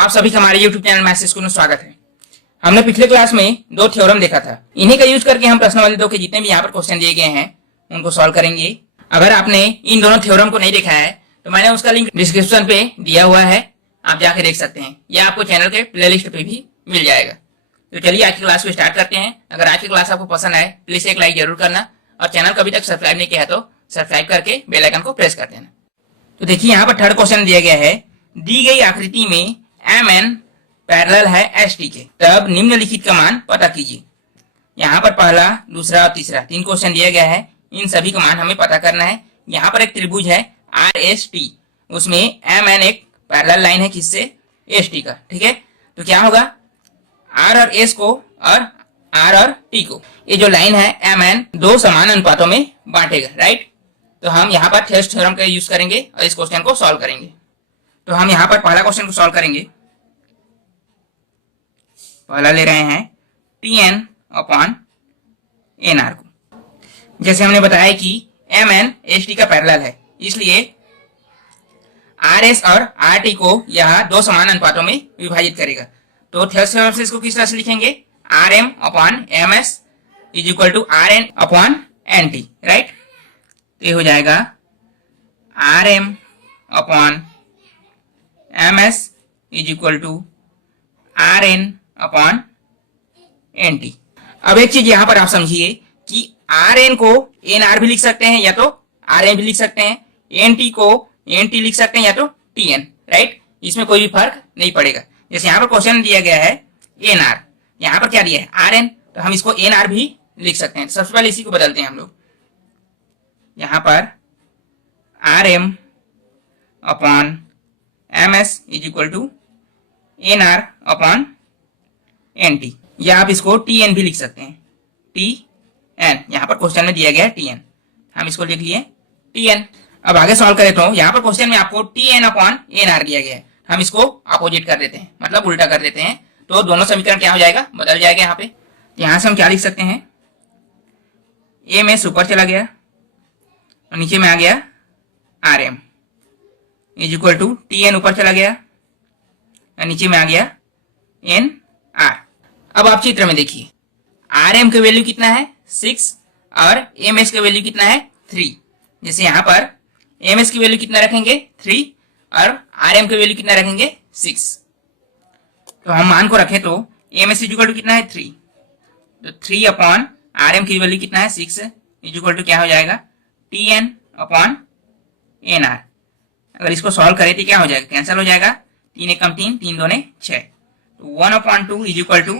आप सभी का हमारे YouTube चैनल मैथ्स स्कूल में स्वागत है। हमने पिछले क्लास में दो थ्योरम देखा था। इन्हीं का यूज करके हम प्रश्नावली 2 के जितने भी यहाँ पर क्वेश्चन दिए गए हैं उनको सॉल्व करेंगे। अगर आपने इन दोनों थ्योरम को नहीं देखा है तो मैंने उसका लिंक डिस्क्रिप्शन पे दिया हुआ है, आप जाके देख सकते हैं, या आपको चैनल के प्लेलिस्ट पे भी मिल जाएगा। तो चलिए आज की क्लास को स्टार्ट करते हैं। अगर आज की क्लास आपको पसंद आए प्लीज एक लाइक जरूर करना, और चैनल को अभी तक सब्सक्राइब नहीं किया तो सब्सक्राइब करके बेल आइकन को प्रेस कर देना। तो देखिए यहाँ पर थर्ड क्वेश्चन दिया गया है, दी गई आकृति में MN पैरेलल है ST के, तब निम्नलिखित का मान पता कीजिए। यहाँ पर पहला, दूसरा और तीसरा 3 क्वेश्चन दिया गया है, इन सभी का मान हमें पता करना है। यहाँ पर एक त्रिभुज है RST, उसमें MN एक पैरेलल लाइन है किससे, ST का, ठीक है। तो क्या होगा, R और S को और R और T को, ये जो लाइन है MN दो समान अनुपातों में बांटेगा, राइट। तो हम यहाँ पर थेल्स थ्योरम का यूज करेंगे और इस क्वेश्चन को सॉल्व करेंगे। तो हम यहाँ पर पहला क्वेश्चन को सॉल्व करेंगे। पहला ले रहे हैं TN/NR को। जैसे हमने बताया कि MN ST का पैरेलल है, इसलिए RS और RT को यह दो समान अनुपातों में विभाजित करेगा। तो थेल्स थ्योरम से इसको किस तरह से लिखेंगे, RM/MS is equal to RN/NT, right. तो ये हो जाएगा RM/MS is equal to RN/NT। अब एक चीज यहां पर आप समझिए कि RN को NR भी लिख सकते हैं या तो RN भी लिख सकते हैं, NT को NT लिख सकते हैं या तो TN, राइट। इसमें कोई भी फर्क नहीं पड़ेगा। जैसे यहाँ पर क्वेश्चन दिया गया है NR, यहाँ पर क्या दिया है RN, तो हम इसको NR भी लिख सकते हैं। सबसे पहले इसी को बदलते हैं हम लोग। यहाँ पर RM/MS is equal to NR/NT, या आप इसको TN भी लिख सकते हैं, TN। यहाँ पर क्वेश्चन में दिया गया है TN, हम इसको लिख लिए TN। अब आगे सॉल्व करें तो यहाँ पर क्वेश्चन में आपको TN/NR दिया गया है, हम इसको अपोजिट कर देते हैं, मतलब उल्टा कर देते हैं। तो दोनों समीकरण क्या हो जाएगा, बदल जाएगा। यहाँ पे यहाँ से हम क्या लिख सकते हैं, A में ऊपर चला गया और नीचे में आ गया RM is equal to TN ऊपर चला गया और नीचे में आ गया NR। अब आप चित्र में देखिए, RM का वैल्यू कितना है 6 और MS का वैल्यू कितना है 3। जैसे यहाँ पर MS की वैल्यू कितना रखेंगे 3 और RM का वैल्यू कितना रखेंगे 6। तो हम मान को रखें तो MS इज इक्वल टू कितना है 3, तो 3/RM की वैल्यू कितना है 6 इज इक्वल टू क्या हो जाएगा TN/NR। अगर इसको सॉल्व करें तो क्या हो जाएगा, कैंसिल हो जाएगा, 3 एकम 3, 3 दूने 6, तो 1/2 इज इक्वल टू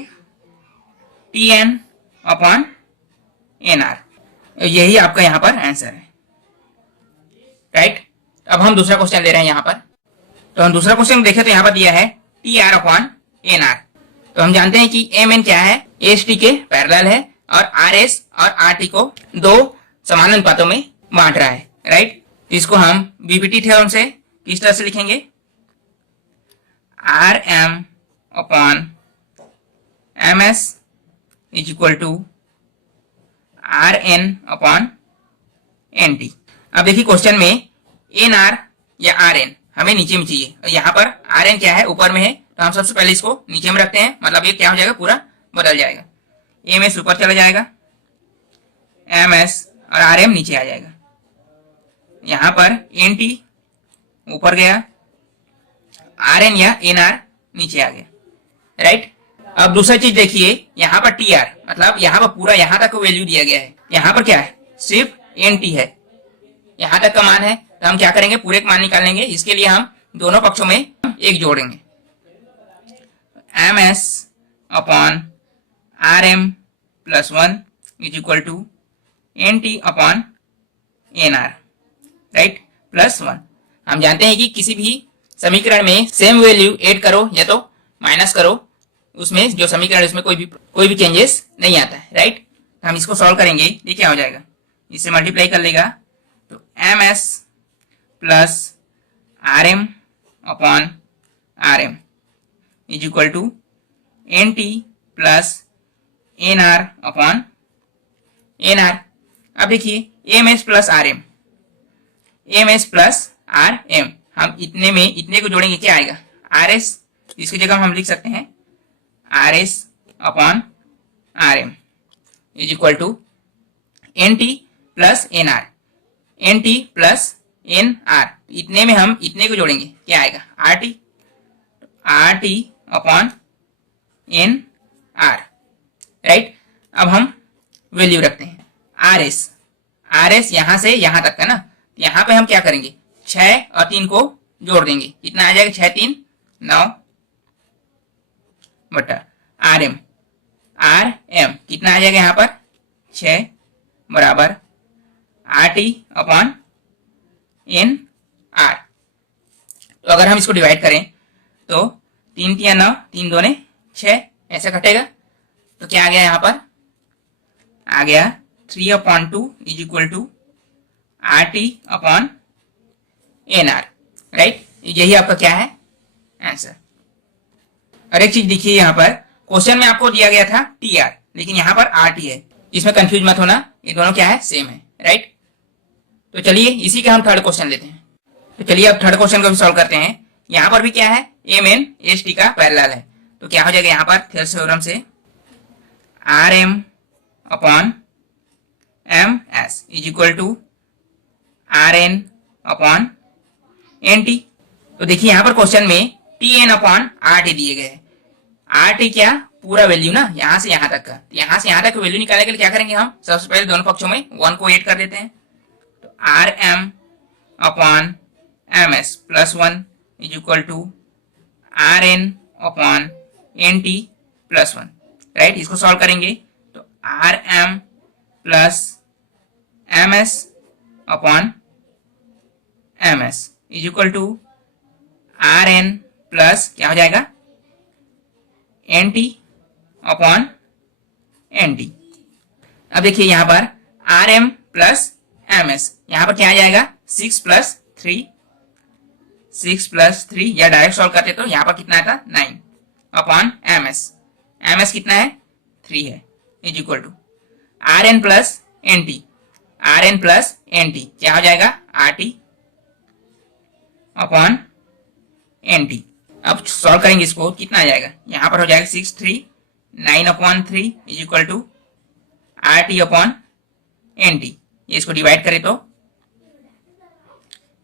TN/NR। यही आपका यहाँ पर आंसर है, राइट। अब हम दूसरा क्वेश्चन ले रहे हैं यहाँ पर। तो हम दूसरा क्वेश्चन देखें तो यहाँ पर दिया है TR/NR। तो हम जानते हैं कि MN क्या है, ST के पैरेलल है और RS और RT को दो समान अनुपातों में बांट रहा है, राइट। तो इसको हम BPT थ्योरम से किस तरह से लिखेंगे, RM/MS is equal to RN/NT। अब देखिए क्वेश्चन में NR या RN हमें नीचे में चाहिए, और यहाँ पर RN क्या है, ऊपर में है, तो हम सबसे पहले इसको नीचे में रखते हैं, मतलब ये क्या हो जाएगा, पूरा बदल जाएगा। MS ऊपर चला जाएगा, MS और RM नीचे आ जाएगा। यहाँ पर NT ऊपर गया, RN या NR नीचे आ गया, राइट। अब दूसरा चीज देखिए, यहाँ पर TR मतलब यहाँ पर पूरा यहाँ तक वैल्यू दिया गया है, यहाँ पर क्या है, सिर्फ NT है, यहाँ तक का मान है। तो हम क्या करेंगे, पूरे का मान निकालेंगे। इसके लिए हम दोनों पक्षों में एक जोड़ेंगे, MS/RM+1 is equal to NT/NR, right, +1। हम जानते हैं कि किसी भी समीकरण में सेम वैल्यू ऐड करो या तो माइनस करो, उसमें जो समीकरण उसमें कोई भी चेंजेस नहीं आता है, राइट। हम इसको सॉल्व करेंगे, ये क्या हो जाएगा, इससे मल्टीप्लाई कर लेगा, तो MS+RM/RM is equal to NT+NR/NR। अब देखिए MS+RM हम इतने में इतने को जोड़ेंगे, क्या आएगा, RS इसकी जगह हम लिख सकते हैं R S upon R M is equal to N T plus N R, N T plus N R. इतने में हम इतने को जोड़ेंगे, क्या आएगा R T upon N R, right. अब हम वैल्यू रखते हैं आर एस यहां से यहां तक का ना, यहां पे हम क्या करेंगे 6 और 3 को जोड़ देंगे, कितना आ जाएगा 6 3 9 बटा आर एम कितना आ जाएगा यहां पर 6 बराबर R T upon N R. तो अगर हम इसको डिवाइड करें तो 3 3 9 3 2 6 ऐसे कटेगा, तो क्या आ गया यहां पर आ गया 3/2 is equal to R T upon N R, right. यही आपका क्या है आंसर। और एक चीज देखिए यहाँ पर क्वेश्चन में आपको दिया गया था टी आर, लेकिन यहाँ पर आर टी है, इसमें कंफ्यूज मत होना, ये दोनों क्या है सेम है, राइट। तो चलिए इसी का हम थर्ड क्वेश्चन लेते हैं। तो चलिए अब थर्ड क्वेश्चन को भी सॉल्व करते हैं। यहाँ पर भी क्या है एम एन एस टी का पैरेलल है, तो क्या हो जाएगा यहाँ पर थेल्स थ्योरम से R M upon M S is equal to R N upon N T. तो देखिए यहाँ पर क्वेश्चन में T N upon R T दिए गए हैं। आर टी क्या पूरा वैल्यू ना, यहां से यहां तक का, यहां से यहां तक वैल्यू निकालने के लिए क्या करेंगे हम सबसे पहले दोनों पक्षों में 1 को ऐड कर देते हैं। तो R M upon M S plus 1 is equal to R N upon N T plus 1, right. इसको सॉल्व करेंगे तो R M plus M S upon M S is equal to R N plus क्या हो जाएगा N T upon N T. अब देखिए यहां पर R M plus M S, यहां पर क्या आ जाएगा 6 प्लस 3 या डायरेक्ट सॉल्व करते तो यहां पर कितना आता 9 अपॉन एम एस कितना है 3 है is equal to R N plus N T, R N plus N T क्या हो जाएगा R T upon N T. अब सॉल्व करेंगे इसको, कितना आ जाएगा यहां पर हो जाएगा 6 3 9 upon 3 is equal to R T upon N T. ये इसको डिवाइड करें तो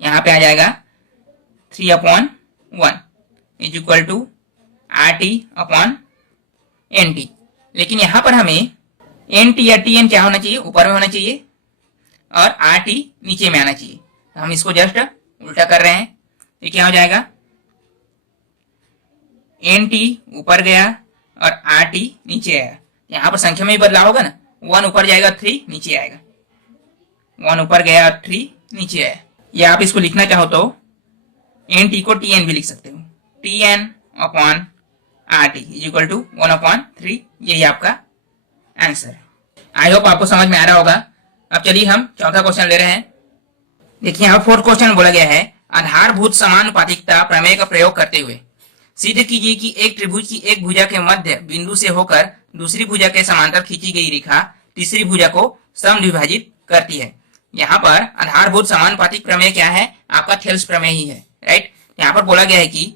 यहां पे आ जाएगा 3 upon 1 is equal to R T upon N T. लेकिन यहां पर हमें एन टी या टी एन क्या होना चाहिए ऊपर में होना चाहिए और आर टी नीचे में आना चाहिए, तो हम इसको जस्ट उल्टा कर रहे हैं। ये क्या हो जाएगा एन टी ऊपर गया और आर टी नीचे आया, यहां पर संख्या में भी बदलाव होगा ना, 1 ऊपर जाएगा 3 नीचे आएगा, 1 ऊपर गया और 3 नीचे आया। या आप इसको लिखना चाहो तो एन टी को टी एन भी लिख सकते हो, T N upon R T is equal to 1/3। यही आपका आंसर है। आई होप आपको समझ में आ रहा होगा। अब चलिए हम चौथा क्वेश्चन ले रहे हैं। देखिए यहाँ फोर्थ क्वेश्चन बोला गया है आधारभूत समानुपातिकता प्रमेय का प्रयोग करते हुए सिद्ध कीजिए कि एक त्रिभुज की एक भुजा के मध्य बिंदु से होकर दूसरी भुजा के समांतर खींची गई रेखा तीसरी भुजा को समद्विभाजित करती है। यहाँ पर आधारभूत समानुपातिक प्रमेय क्या है आपका थेल्स प्रमेय ही है, राइट। यहाँ पर बोला गया है कि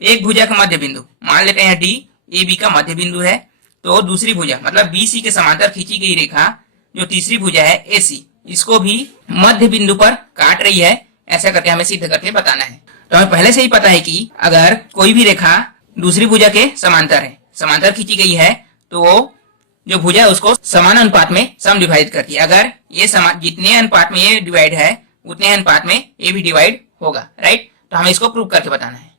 एक भुजा का मध्य बिंदु मान लेते हैं डी ए बी का मध्य बिंदु है, तो दूसरी भुजा मतलब बी सी के समांतर खींची गई रेखा जो तीसरी भुजा है ए सी, इसको भी मध्य बिंदु पर काट रही है, ऐसा करके हमें सिद्ध करके बताना है। तो हमें पहले से ही पता है कि अगर कोई भी रेखा दूसरी भुजा के समांतर है, समांतर खींची गई है, तो वो जो भुजा है उसको समान अनुपात में समद्विभाजित करती है। अगर ये जितने अनुपात में ये डिवाइड है उतने अनुपात में ये भी डिवाइड होगा, राइट। तो हमें इसको प्रूव करके बताना है।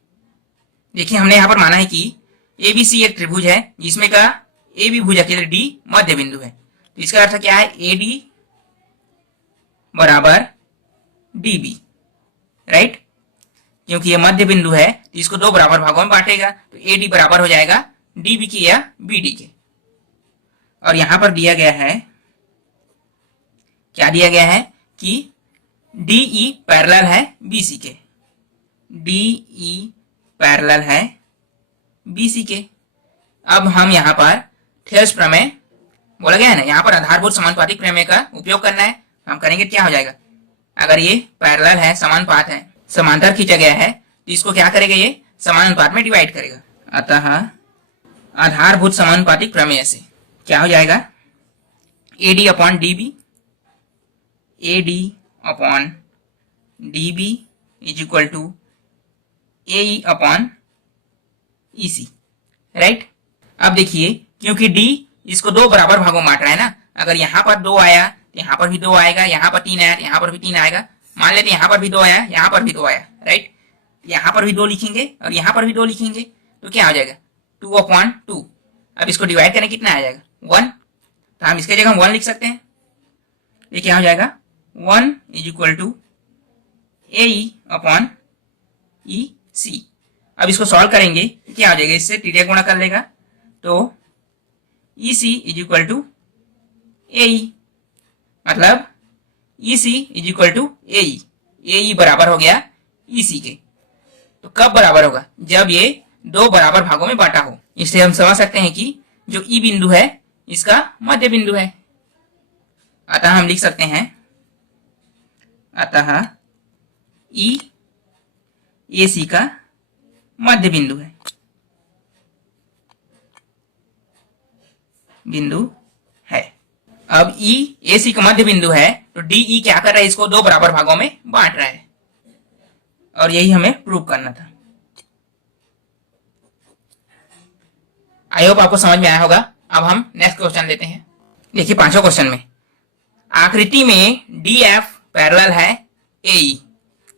देखिए हमने यहाँ पर माना है कि एबीसी एक त्रिभुज है जिसमें का ए बी भुजा के लिए डी मध्य बिंदु है, तो इसका अर्थ क्या है ए डी बराबर डी बी, राइट। क्योंकि ये मध्य बिंदु है तो इसको दो बराबर भागों में बांटेगा, तो ए डी बराबर हो जाएगा डी बी के या बी डी के। और यहां पर दिया गया है क्या दिया गया है कि डी ई पैरेलल है बीसी के, डी ई पैरेलल है बीसी के। अब हम यहाँ पर थेल्स प्रमेय बोला गया है ना, यहाँ पर आधारभूत समानुपातिक प्रमेय का उपयोग करना है। हम करेंगे क्या हो जाएगा, अगर ये पैरेलल है समानुपात है समांतर खींचा गया है तो इसको क्या करेगा ये समानुपात में डिवाइड करेगा। अतः आधारभूत समानुपातिक प्रमेय से क्या हो जाएगा, AD upon DB, AD upon DB is equal to AE upon EC, right. अब देखिए, क्योंकि D इसको दो बराबर भागों में बांट रहा है ना, अगर यहाँ पर 2 आया तो यहाँ पर भी 2 आएगा, यहाँ पर 3 आया तो यहाँ पर भी 3 आएगा। मान लेते यहाँ पर भी 2 आया, यहाँ पर भी 2 आया, राइट। यहाँ पर भी 2 लिखेंगे और यहाँ पर भी 2 लिखेंगे तो क्या हो जाएगा, 2 अपॉन 2। अब इसको डिवाइड करने कितना आ जाएगा, 1, तो हम इसके जगह 1 लिख सकते हैं। ये क्या हो जाएगा, 1 is equal to AE upon EC। अब इसको सॉल्व करेंगे तो क्या हो जाएगा, इससे टीडा गुणा कर लेगा तो EC is equal to AE, मतलब EC is equal to AE, AE बराबर हो गया EC के। तो कब बराबर होगा, जब ये दो बराबर भागों में बांटा हो। इसलिए हम समझ सकते हैं कि जो E बिंदु है इसका मध्य बिंदु है। अतः हम लिख सकते हैं, अतः E AC का मध्य बिंदु है, बिंदु है। अब E AC का मध्य बिंदु है तो DE क्या कर रहा है, इसको दो बराबर भागों में बांट रहा है और यही हमें प्रूव करना था। आई होप आपको समझ में आया होगा। अब हम नेक्स्ट क्वेश्चन लेते हैं। देखिए 5वें क्वेश्चन में आकृति में DF पैरेलल है AE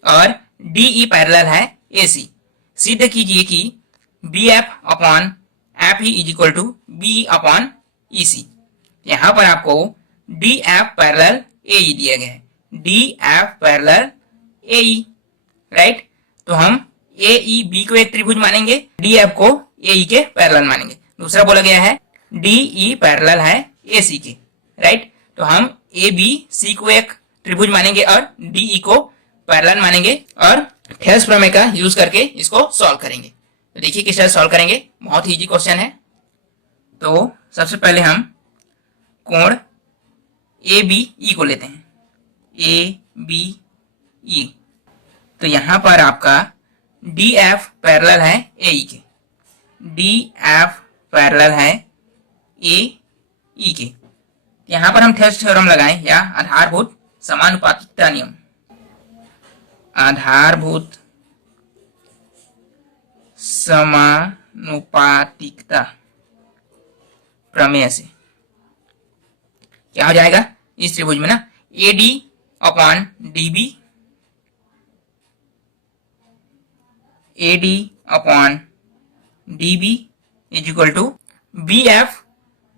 और DE पैरेलल है AC। सिद्ध कीजिए कि BF upon FE is equal to BE upon EC। यहां पर आपको DF पैरेलल AE दिया गया है, DF पैरेलल AE, राइट। तो हम AEB को एक त्रिभुज मानेंगे, DF को AE के पैरेलल मानेंगे। दूसरा बोला गया है DE पैरेलल है AC के, राइट। तो हम ABC को एक त्रिभुज मानेंगे और DE को पैरेलल मानेंगे और थेल्स प्रमेय का यूज करके इसको सॉल्व करेंगे। तो देखिए किस तरह सॉल्व करेंगे, बहुत ही इजी क्वेश्चन है। तो सबसे पहले हम कोण ABE को लेते हैं, ABE। तो यहां पर आपका DF पैरेलल है AE के, DF पैरेलल है AE के। यहां पर हम थेल्स थ्योरम लगाएं या आधारभूत समानुपातिकता नियम, आधारभूत समानुपातिकता प्रमेय से क्या हो जाएगा, इस त्रिभुज में ना AD upon DB, AD upon DB is equal to BF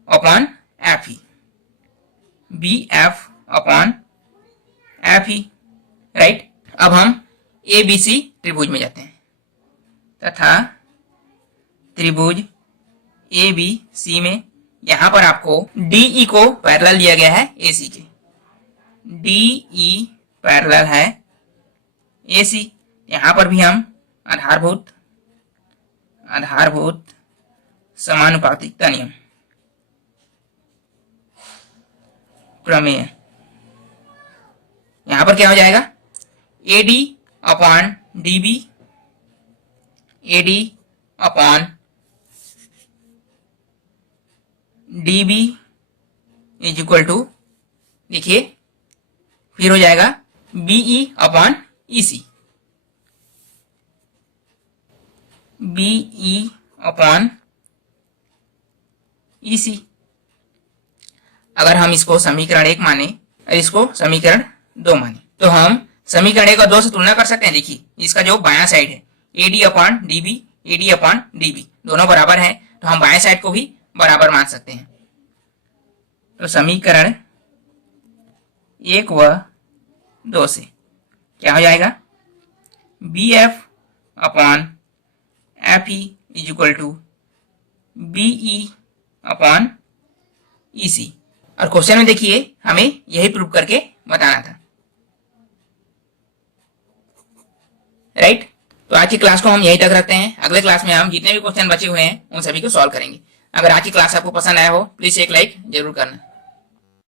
upon FE, BF upon FE, right. अब हम ABC त्रिभुज में जाते हैं तथा त्रिभुज ABC में यहां पर आपको DE को पैरेलल दिया गया है AC के, DE पैरेलल है AC। यहां पर भी हम आधारभूत समानुपातिकता नियम प्रमेय, यहां पर क्या हो जाएगा, AD upon DB, AD upon DB is equal to, देखिए फिर हो जाएगा BE upon EC, BE upon EC। अगर हम इसको समीकरण 1 माने और इसको समीकरण 2 माने तो हम समीकरण 1 और 2 से तुलना कर सकते हैं। देखिए इसका जो बायां साइड है AD upon DB, AD upon DB दोनों बराबर हैं, तो हम बाएं साइड को भी बराबर मान सकते हैं। तो समीकरण 1 व 2 से क्या हो जाएगा, BF upon FE is equal to BE upon EC। और क्वेश्चन में देखिए हमें यही प्रूव करके बताना था, राइट। तो आज की क्लास को हम यहीं तक रखते हैं। अगले क्लास में हम जितने भी क्वेश्चन बचे हुए हैं उन सभी को सॉल्व करेंगे। अगर आज की क्लास आपको पसंद आया हो प्लीज एक लाइक जरूर करना।